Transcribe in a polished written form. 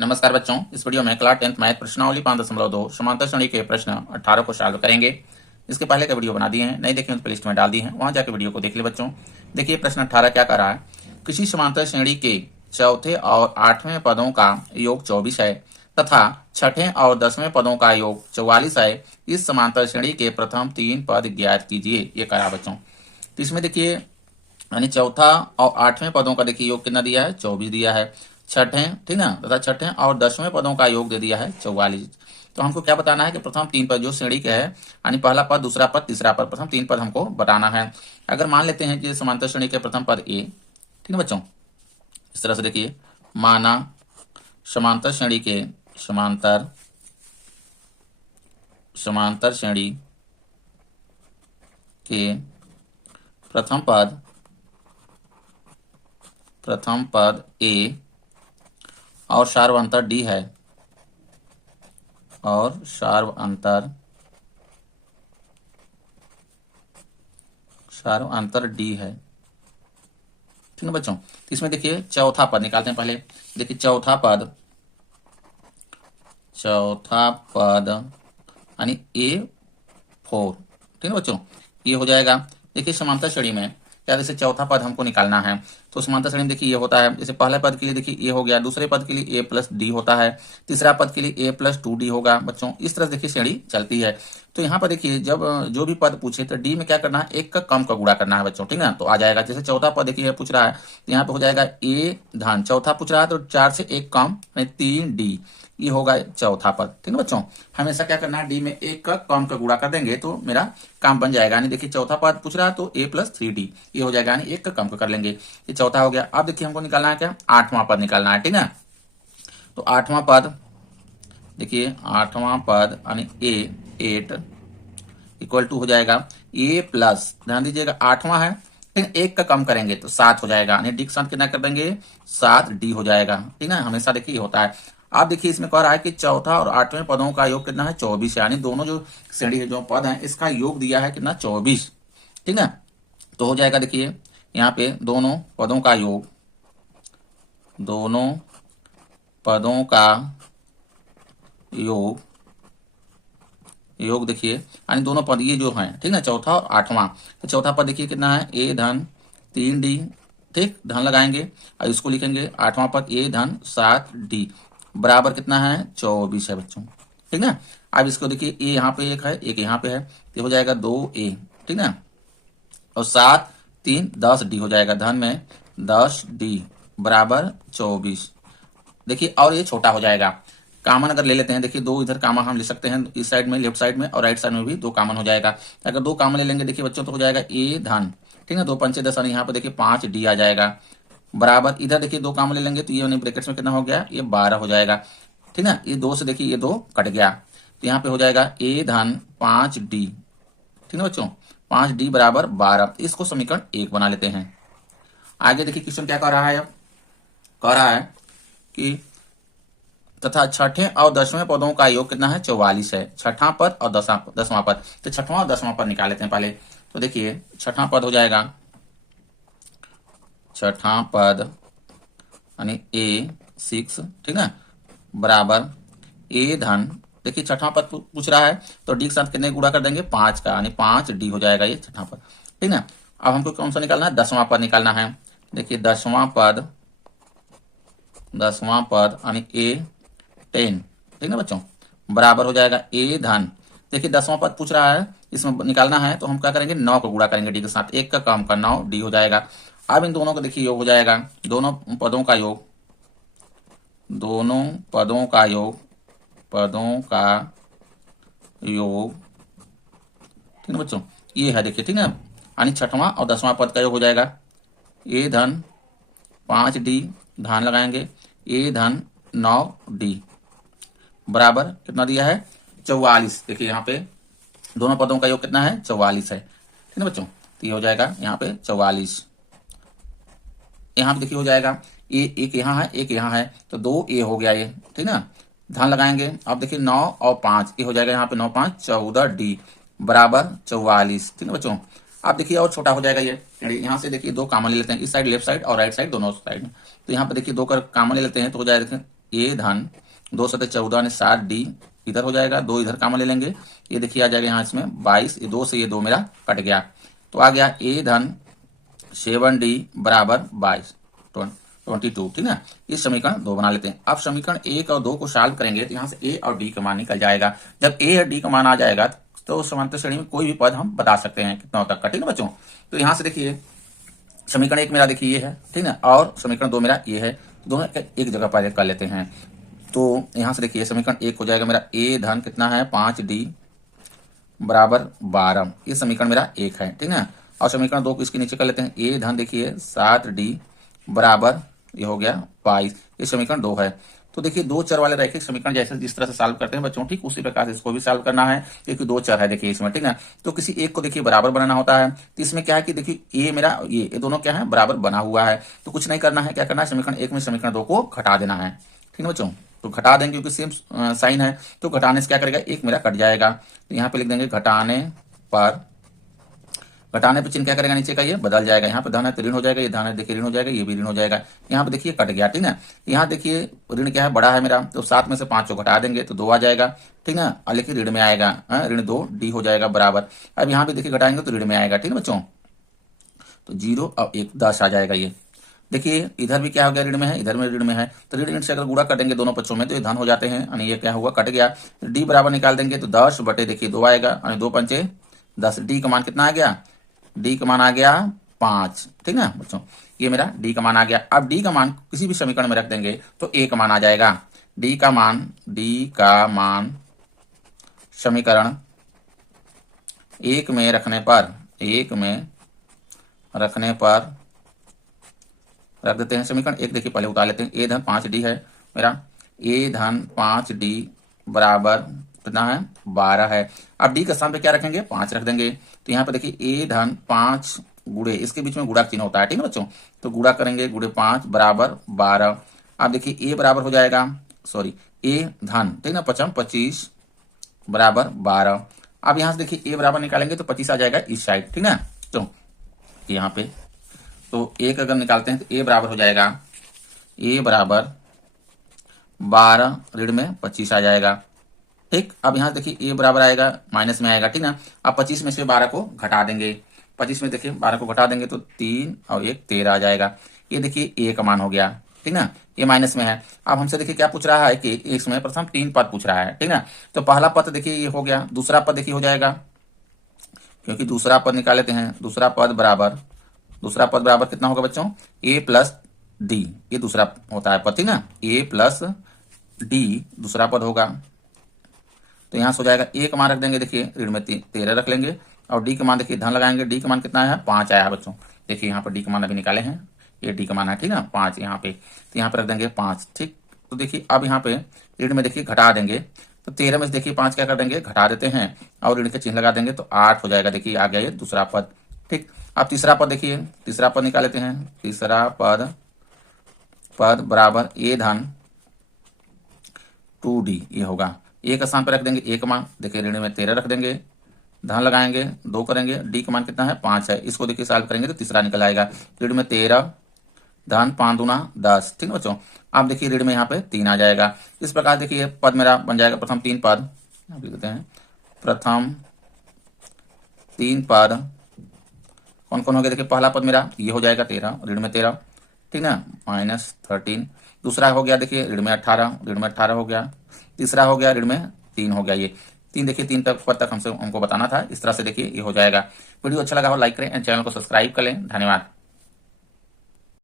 नमस्कार बच्चों, इस वीडियो में क्लास 10th मैथ प्रश्नावली 5.2 समांतर श्रेणी के प्रश्न 18 को सॉल्व करेंगे। इसके पहले का वीडियो बना दिए हैं, नहीं देखे तो प्लेलिस्ट में डाल दी है, वहां जाकर वीडियो को देख ले बच्चों। देखिए प्रश्न 18 क्या कर रहा है। किसी समांतर श्रेणी के चौथे और 8वें पदों का योग 24 है तथा छठे और 10वें पदों का योग 44 है। इस समांतर श्रेणी के प्रथम 3 पद ज्ञात कीजिए, ये करा बच्चों। तो इसमें देखिए यानी चौथा और 8वें पदों का देखिए योग कितना दिया है, 24 दिया है। छठे, ठीक ना, तथा छठे और 10वें पदों का योग दे दिया है 44। तो हमको क्या बताना है कि प्रथम 3 पद जो श्रेणी के है, यानी पहला पद, दूसरा पद, तीसरा पद, प्रथम 3 पद हमको बताना है। अगर मान लेते हैं कि समांतर श्रेणी के प्रथम पद ए, ठीक है बच्चों, इस तरह से देखिए, माना समांतर श्रेणी के समांतर श्रेणी के प्रथम पद ए और सार्वअंतर डी है, और सार्वअंतर डी है, ठीक है बच्चों। तो इसमें देखिए चौथा पद निकालते हैं पहले। देखिए चौथा पद यानी A4, ठीक है बच्चों, ये हो जाएगा। देखिए समांतर श्रेणी में क्या, जैसे चौथा पद हमको निकालना है तो समांतर श्रेणी में देखिए ये होता है। जैसे पहले पद के लिए देखिए ए हो गया, दूसरे पद के लिए A+D होता है, तीसरा पद के लिए A+2D होगा बच्चों। इस तरह से देखिए श्रेणी चलती है। तो यहाँ पर देखिए जब जो भी पद पूछे तो डी में क्या करना है, एक का कम का गुणा करना है बच्चों, ठीक है ना। तो आ जाएगा, जैसे चौथा पद देखिए पूछ रहा है तो यहाँ पे हो जाएगा ए धन, चौथा पूछ रहा है तो 4 से 1 कम 3D, ये होगा चौथा पद, ठीक है बच्चों। हमेशा क्या करना है, डी में एक का कम का गुणा कर देंगे तो मेरा काम बन जाएगा। यानी देखिए चौथा पद पूछ रहा है तो A+3D, ये हो जाएगा, यानी एक का कम का कर लेंगे, ये चौथा हो गया। अब देखिए हमको निकालना है क्या, 8वां पद निकालना है, ठीक है। तो 8वां पद देखिए, 8वां पद यानी A8 इक्वल टू हो जाएगा A+, ध्यान दीजिएगा 8वां है, लेकिन एक का कम करेंगे तो 7 हो जाएगा, यानी डी के साथ कितना कर देंगे, 7D हो जाएगा, ठीक है। हमेशा देखिए ये होता है। आप देखिए इसमें कह रहा है कि चौथा और 8वें पदों का योग कितना है, 24, यानी दोनों जो श्रेणी है, जो पद है, इसका योग दिया है कितना, 24, ठीक है। तो हो जाएगा देखिए यहाँ पे दोनों पदों का योग देखिए, यानी दोनों पद ये जो हैं, ठीक है, चौथा और 8वां। तो चौथा पद देखिए कितना है, A धन 3D, ठीक, धन लगाएंगे और इसको लिखेंगे 8वां पद A धन 7D बराबर कितना है, 24 है बच्चों, ठीक ना। अब इसको देखिए A यहाँ पे एक है, एक यहाँ पे है, तो हो जाएगा 2A, ठीक ना, और 7 3 10D हो जाएगा, धन में 10D बराबर 24। देखिए और ये छोटा हो जाएगा, कॉमन अगर ले लेते हैं, देखिए दो इधर कॉमन हम ले सकते हैं, इस साइड में लेफ्ट साइड में और राइट साइड में भी 2 कॉमन हो जाएगा। अगर 2 कॉमन ले लेंगे देखिए बच्चों तो हो जाएगा A धन, ठीक है, 2 पंचे 10, यहाँ पे देखिए 5D आ जाएगा बराबर, इधर देखिए 2 कॉमन ले लेंगे तो ये ब्रैकेट्स में कितना हो गया, ये 12 हो जाएगा, ठीक है। ये 2 से देखिए ये 2 कट गया, तो यहाँ पे हो जाएगा A धन 5D, ठीक है बच्चों, 5D बराबर 12। इसको समीकरण 1 बना लेते हैं। आगे देखिए क्वेश्चन क्या कह रहा है, अब कह रहा है कि तथा छठे और 10वें पदों का योग कितना है, 44 है। छठा पद और 10वां पद, तो छठवां और 10वां पद निकाल लेते हैं पहले। तो देखिए छठा पद हो जाएगा, छठा पद यानी A6, ठीक है, बराबर A धन, देखिए छठा पद पूछ रहा है तो डी के साथ कितने गुणा कर देंगे, 5 का, यानी 5D हो जाएगा ये छठा पद, ठीक है। अब हमको कौन सा निकालना है, 10वां पद निकालना है। देखिए 10वां पद यानी A10, ठीक है बच्चों, बराबर हो जाएगा A धन, देखिए 10वां पद पूछ रहा है, इसमें निकालना है तो हम क्या करेंगे, 9 को गुणा करेंगे डी के साथ, एक का कम का 9D हो जाएगा। अब इन दोनों का देखिए योग हो जाएगा, दोनों पदों का योग, ठीक है बच्चों, ये है देखिए, ठीक है, यानी छठवां और 10वां पद का योग हो जाएगा A धन 5D, धान लगाएंगे A धन 9D बराबर कितना दिया है, 44। देखिए यहाँ पे दोनों पदों का योग कितना है, 44 है, ठीक है बच्चों। तो ये हो जाएगा यहाँ पे 44, यहाँ पे देखिए हो जाएगा एक यहाँ है, एक यहाँ है, तो 2A हो गया ये, ठीक है ना, ध्यान लगाएंगे। अब देखिए 9 और 5, ये हो जाएगा यहाँ पे 9 5 14D बराबर 44, ठीक है बच्चों। आप देखिए और छोटा हो जाएगा ये, यहाँ से देखिए 2 कॉमन ले लेते हैं, इस साइड लेफ्ट साइड और राइट साइड दोनों साइड में, तो यहाँ पे देखिए 2 कर कॉमन ले लेते हैं तो हो जाएगा ए धन 2 सतह 14 ने 7 डी इधर हो जाएगा, 2 इधर कामा ले लेंगे, ये देखिए आ जाएगा यहाँ इसमें 22, ये 2 से ये 2 मेरा कट गया, तो आ गया ए धन 7 डी बराबर 22 22, ठीक है। इस समीकरण 2 बना लेते हैं। अब समीकरण 1 और 2 को सॉल्व करेंगे तो यहाँ से ए और डी का मान निकल जाएगा। जब ए और डी का मान आ जाएगा तो समांतर श्रेणी में कोई भी पद हम बता सकते हैं कितना होता है, ठीक है बच्चों। तो यहाँ से देखिए समीकरण 1 मेरा देखिए ये है, ठीक है, और समीकरण 2 मेरा ये है, दोनों एक जगह पर कर लेते हैं। तो यहाँ से देखिए समीकरण 1 हो जाएगा मेरा ए धन कितना है 5 डी बराबर 12, ये समीकरण मेरा 1 है, ठीक है। और समीकरण 2 को इसके नीचे कर लेते हैं, ए धन देखिए 7 डी बराबर ये हो गया 22, ये समीकरण 2 है। तो देखिए 2 चर वाले रैखिक समीकरण जैसे जिस तरह से सॉल्व करते हैं बच्चों, ठीक उसी प्रकार से इसको भी सॉल्व करना है, क्योंकि 2 चर है देखिए इसमें, ठीक है। तो किसी एक को देखिए बराबर बनाना होता है, तो इसमें क्या है कि देखिए ए मेरा ये दोनों क्या है बराबर बना हुआ है, तो कुछ नहीं करना है, क्या करना है समीकरण 1 में समीकरण 2 को घटा देना है, ठीक है बच्चों। तो घटा देंगे क्योंकि सेम साइन है, तो घटाने से क्या करेगा एक मेरा कट जाएगा, तो यहाँ पे लिख देंगे घटाने पे चिन्ह क्या करेगा नीचे का ये बदल जाएगा, यहाँ पे धन है तो ऋण हो जाएगा, ये धन है देखिए ऋण हो जाएगा, ये भी ऋण हो जाएगा, यहाँ पे देखिए कट गया, ठीक है। यहाँ देखिए ऋण क्या है बड़ा है मेरा, तो 7 में से 5 को घटा देंगे तो 2 आ जाएगा, ठीक है, और लेकिन ऋण में आएगा ऋण 2 डी हो जाएगा बराबर। अब यहाँ पे देखिए घटाएंगे तो ऋण में आएगा, ठीक है बच्चों, तो 0 और 1 10 आ जाएगा। ये देखिए इधर भी क्या हो गया ऋण में है, इधर में ऋण में है, तो ऋण से अगर गुणा कर देंगे दोनों पक्षों में तो ये धन हो जाते हैं, यानी ये क्या हुआ कट गया, डी बराबर निकाल देंगे तो 10 बटे देखिए 2 आएगा, यानी 2 पंचे 10, डी का मान कितना आ गया, डी का मान आ गया 5, ठीक है बच्चों, ये मेरा डी का मान आ गया। अब डी का मान किसी भी समीकरण में रख देंगे तो ए का मान आ जाएगा, डी का मान समीकरण 1 में रखने पर रख देते हैं। समीकरण 1 देखिए पहले उतार लेते हैं, ए धन 5 डी है मेरा, ए धन 5 डी बराबर कितना है 12 है। अब डी का स्थान पे क्या रखेंगे 5 रख देंगे, तो यहाँ पे देखिए ए धन 5 गुड़े इसके बीच में गुणा चिन्ह होता है, ठीक है बच्चों, तो गुणा करेंगे गुड़े 5 बराबर 12। अब देखिए ए बराबर हो जाएगा ए धन, ठीक ना 5 25 बराबर 12। अब यहाँ से देखिए ए बराबर निकालेंगे तो 25 आ जाएगा इस साइड, ठीक ना, तो यहाँ पे तो 1 अगर निकालते हैं तो ए बराबर हो जाएगा ए बराबर 12 ऋण में 25 आ जाएगा, ठीक। अब यहाँ देखिए ए बराबर आएगा माइनस में आएगा, ठीक ना। अब 25 में से 12 को घटा देंगे, 25 में देखिए 12 को घटा देंगे तो 3 और 1 13 आ जाएगा, ये देखिए ए का मान हो गया, ठीक ना, ये माइनस में है। अब हमसे देखिए क्या पूछ रहा है कि इसमें प्रथम 3 पद पूछ रहा है, ठीक ना, तो पहला पद देखिए ये हो गया, दूसरा पद देखिए हो जाएगा, क्योंकि दूसरा पद निकाल लेते हैं, दूसरा पद बराबर कितना होगा बच्चों ए प्लस डी, ये दूसरा होता है पद, ठीक ना, ए प्लस डी दूसरा पद होगा, तो यहां से हो जाएगा ए का मान रख देंगे देखिए ऋण में 13 रख लेंगे, और डी का मान देखिए धन लगाएंगे, डी का मान कितना है 5 आया है बच्चों, देखिए यहाँ पर डी का मान अभी निकाले हैं, ये डी का मान है, ठीक ना 5 यहाँ पे, तो यहाँ पे रख देंगे 5, ठीक। तो देखिए अब यहाँ पे ऋण में देखिए घटा देंगे, तो 13 में से देखिए 5 क्या कर देंगे घटा देते हैं, और ऋण के चिन्ह लगा देंगे तो 8 हो जाएगा, देखिए आ गया ये दूसरा पद, ठीक। अब तीसरा पद देखिए, तीसरा पद निकाल लेते हैं, तीसरा पद बराबर ए धन 2d ये होगा, ए का स्थान पर रख देंगे ए का मान देखिए ऋण में 13 रख देंगे, धन लगाएंगे 2 करेंगे, डी का मान कितना है 5 है, इसको देखिए सॉल्व करेंगे तो तीसरा निकल आएगा, ऋण में 13 धन 5 दूना 10, ठीक है बच्चों। आप देखिए ऋण में यहाँ पे 3 आ जाएगा। इस प्रकार देखिए पद मेरा बन जाएगा प्रथम 3 पद, लिख देते हैं प्रथम 3 पद कौन कौन हो गया, देखिए पहला पद मेरा ये हो जाएगा 13 ऋण में 13, ठीक ना -13, दूसरा हो गया देखिए ऋण में 18 हो गया, तीसरा हो गया ऋण में 3 हो गया, ये 3 देखिए 3 तक पद तक हमको बताना था, इस तरह से देखिए ये हो जाएगा। वीडियो अच्छा लगा हो लाइक करें एंड चैनल को सब्सक्राइब कर लें, धन्यवाद।